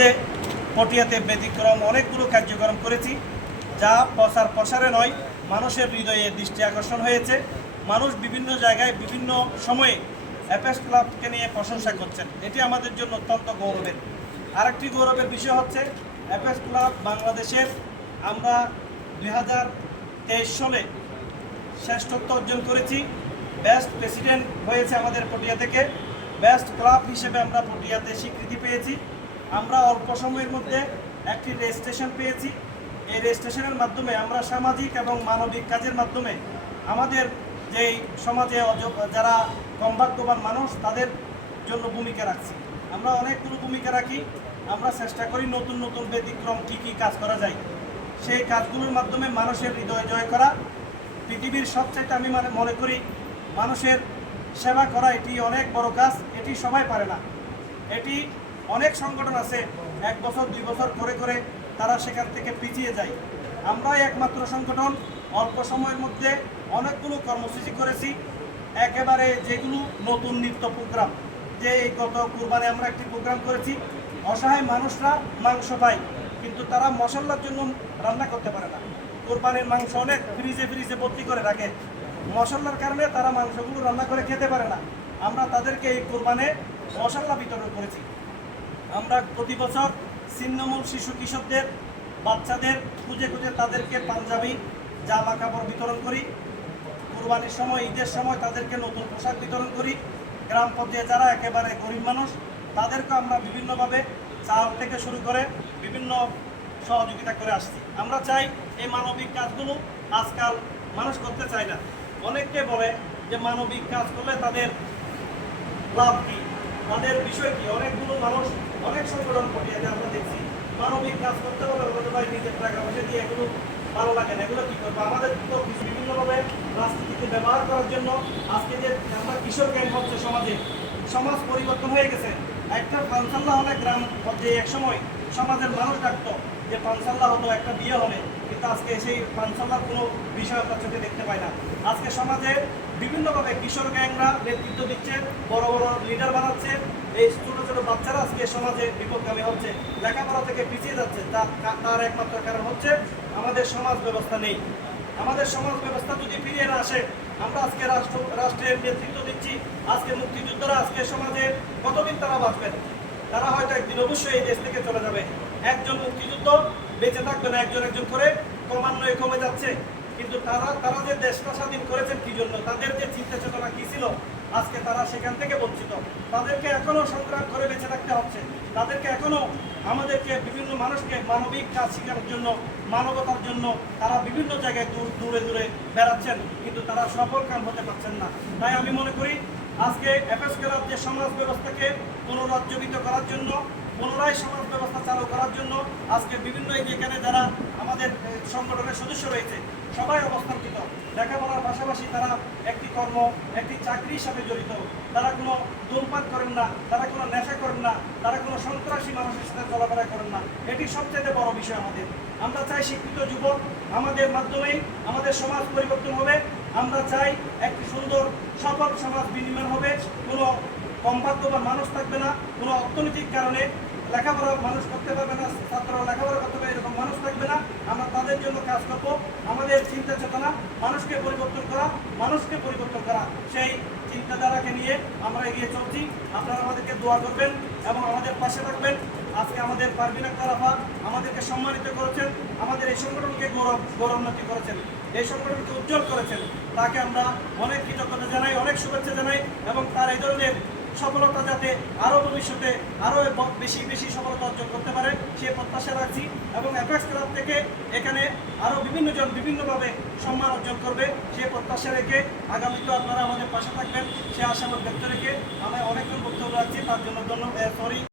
মধ্যে পটিয়াতে ব্যতিক্রম অনেকগুলো কার্যক্রম করেছি, যা প্রসারে নয়, মানুষের হৃদয়ে দৃষ্টি আকর্ষণ হয়েছে। মানুষ বিভিন্ন জায়গায় বিভিন্ন সময়ে এফএস ক্লাবকে নিয়ে প্রশংসা করছেন। এটি আমাদের জন্য অত্যন্ত গৌরবের। আরেকটি গৌরবের বিষয় হচ্ছে এফএস ক্লাব বাংলাদেশের আমরা 2023 সালে শ্রেষ্ঠত্ব অর্জন করেছি। বেস্ট প্রেসিডেন্ট হয়েছে আমাদের পটিয়া থেকে। বেস্ট ক্লাব হিসেবে আমরা পটিয়াতে স্বীকৃতি পেয়েছি। আমরা অল্প সময়ের মধ্যে একটি রেজিস্ট্রেশন পেয়েছি। এই রেজিস্ট্রেশনের মাধ্যমে আমরা সামাজিক এবং মানবিক কাজের মাধ্যমে আমাদের যেই সমাজে যারা কম ভাগ্যবান মানুষ তাদের জন্য ভূমিকা রাখছি। আমরা অনেকগুলো ভূমিকা রাখি। আমরা চেষ্টা করি নতুন নতুন ব্যতিক্রম কী কী কাজ করা যায়, সেই কাজগুলোর মাধ্যমে মানুষের হৃদয় জয় করা। পৃথিবীর সবচেয়ে আমি মনে করি মানুষের সেবা করা এটি অনেক বড় কাজ। এটি সবাই পারে না। এটি অনেক সংগঠন আছে 1 বছর 2 বছর করে করে তারা সেখান থেকে পিছিয়ে যায়। আমরাই একমাত্র সংগঠন অল্প সময়ের মধ্যে অনেকগুলো কর্মসূচি করেছি। একেবারে যেগুলো নতুন নিত্য প্রোগ্রাম, যে গত কুরবানে আমরা একটি প্রোগ্রাম করেছি। অসহায় মানুষরা মাংস পায়, কিন্তু তারা মশলার জন্য রান্না করতে পারে না। কুরবানির মাংস অনেক ফ্রিজে ভর্তি করে রাখে, মশলার কারণে তারা মাংসগুলো রান্না করে খেতে পারে না। আমরা তাদেরকে এই কুরবানে মশলা বিতরণ করেছি। আমরা প্রতি বছর ছিন্নমূল শিশু কিশোরদের বাচ্চাদের খুঁজে তাদেরকে পাঞ্জাবি জামা কাপড় বিতরণ করি। কুরবানির সময় ঈদের সময় তাদেরকে নতুন পোশাক বিতরণ করি। গ্রাম পর্যায়ে যারা একেবারে গরিব মানুষ তাদেরকে আমরা বিভিন্নভাবে চাল থেকে শুরু করে বিভিন্ন সহযোগিতা করে আসছি। আমরা চাই এই মানবিক কাজগুলো আজকাল মানুষ করতে চায় না। অনেককে বলে যে মানবিক কাজ করলে তাদের লাভ কী, তাদের বিষয় কী। অনেকগুলো মানুষ অনেক সংগঠন পটিয়াতে আমরা দেখছি মানবিক কাজ করতে বলে ভাই নিজের টাকা পয়সা দিয়ে এগুলো ভালো লাগে না, এগুলো কী করবো। আমাদের তো বিভিন্নভাবে রাজনীতিতে ব্যবহার করার জন্য আজকে যে আমরা কিশোর ক্যাম্প হচ্ছে সমাজ পরিবর্তন হয়ে গেছে। একটা পানসাল্লা হলে গ্রাম পর্যায়ে একসময় সমাজের মানুষ ডাকতো যে পানসাল্লা হতো একটা বিয়ে হলে, কিন্তু আজকে সেই পানসাল্লার কোনো বিষয় আমরা চোখে দেখতে পাই না। আজকে সমাজে বিভিন্নভাবে কিশোর গ্যাংরা নেতৃত্ব দিচ্ছে, বড় বড় লিডার বানাচ্ছে। এই ছোটো ছোটো বাচ্চারা আজকে সমাজে বিপদগামী হচ্ছে, লেখাপড়া থেকে পিছিয়ে যাচ্ছে। তার একমাত্র কারণ হচ্ছে আমাদের সমাজ ব্যবস্থা নেই। আমাদের সমাজ ব্যবস্থা যদি ফিরিয়ে না আসে, আমরা আজকে রাষ্ট্রের নেতৃত্ব দিচ্ছি, আজকে মুক্তিযোদ্ধারা আজকে সমাজে কতদিন তারা বাঁচবেন? তারা হয়তো একদিন অবশ্যই এই দেশ থেকে চলে যাবে। একজন মুক্তিযুদ্ধ বেঁচে থাকবে না, একজন করে ক্রমান্বয়ে কমে যাচ্ছে। কিন্তু তারা যে দেশটা স্বাধীন করেছেন কি জন্য, তাদের যে চিন্তা চেতনা কী ছিল, আজকে তারা সেখান থেকে বঞ্চিত। তাদেরকে এখনও সংগ্রাম করে বেঁচে থাকতে হচ্ছে। তাদেরকে এখনও আমাদেরকে বিভিন্ন মানুষকে মানবিক কাজ শেখানোর জন্য, মানবতার জন্য তারা বিভিন্ন জায়গায় দূরে বেড়াচ্ছেন, কিন্তু তারা সফল কাম হতে পারছেন না। তাই আমি মনে করি আজকে এফএস ক্লাব যে সমাজ ব্যবস্থাকে পুনরুজ্জীবিত করার জন্য, পুনরায় সমাজ ব্যবস্থা চালু করার জন্য আজকে বিভিন্ন যেখানে যারা আমাদের সংগঠনের সদস্য রয়েছে সবাই অবস্থানকৃত। লেখাপড়ার পাশাপাশি তারা একটি চাকরির সাথে জড়িত। তারা কোনো ধূমপান করেন না, তারা কোনো নেশা করেন না, তারা কোনো সন্ত্রাসী মানুষের সাথে চলাফেরা করেন না। এটি সবচেয়ে বড় বিষয় আমাদের। আমরা চাই শিক্ষিত যুবক আমাদের মাধ্যমেই আমাদের সমাজ পরিবর্তন হবে। আমরা চাই একটি সুন্দর সফল সমাজ বিনিময় হবে। কোনো কম ভাগ্যবান মানুষ থাকবে না, কোনো অর্থনৈতিক কারণে লেখাপড়া মানুষ করতে পারবে না, ছাত্ররা লেখাপড়া করতে পারবে এরকম মানুষ থাকবে না। আমরা তাদের জন্য কাজ করব। আমাদের চিন্তা চেতনা মানুষকে পরিবর্তন করা, সেই চিন্তাধারাকে নিয়ে আমরা এগিয়ে চলছি। আপনারা আমাদেরকে দোয়া করবেন এবং আমাদের পাশে থাকবেন। আজকে আমাদের পারভিন আক্তার আপা আমাদেরকে সম্মানিত করেছেন, আমাদের এই সংগঠনকে গৌরবান্বিত করেছেন, এই সংগঠনকে উজ্জ্বল করেছেন। তাকে আমরা অনেক কৃতজ্ঞতা জানাই, অনেক শুভেচ্ছা জানাই এবং তার এই ধরনের সফলতা যাতে আরও ভবিষ্যতে আরও বেশি সফলতা অর্জন করতে পারে সে প্রত্যাশা রাখছি। এবং এফএস ক্লাব থেকে এখানে আরও বিভিন্নজন বিভিন্নভাবে সম্মান অর্জন করবে সে প্রত্যাশা রেখে আগামীতে আপনারা আমাদের পাশে থাকবেন সে আশাবাদ ব্যক্ত রেখে আমি অনেকজন বক্তব্য রাখছি। তার জন্য ধন্যবাদ।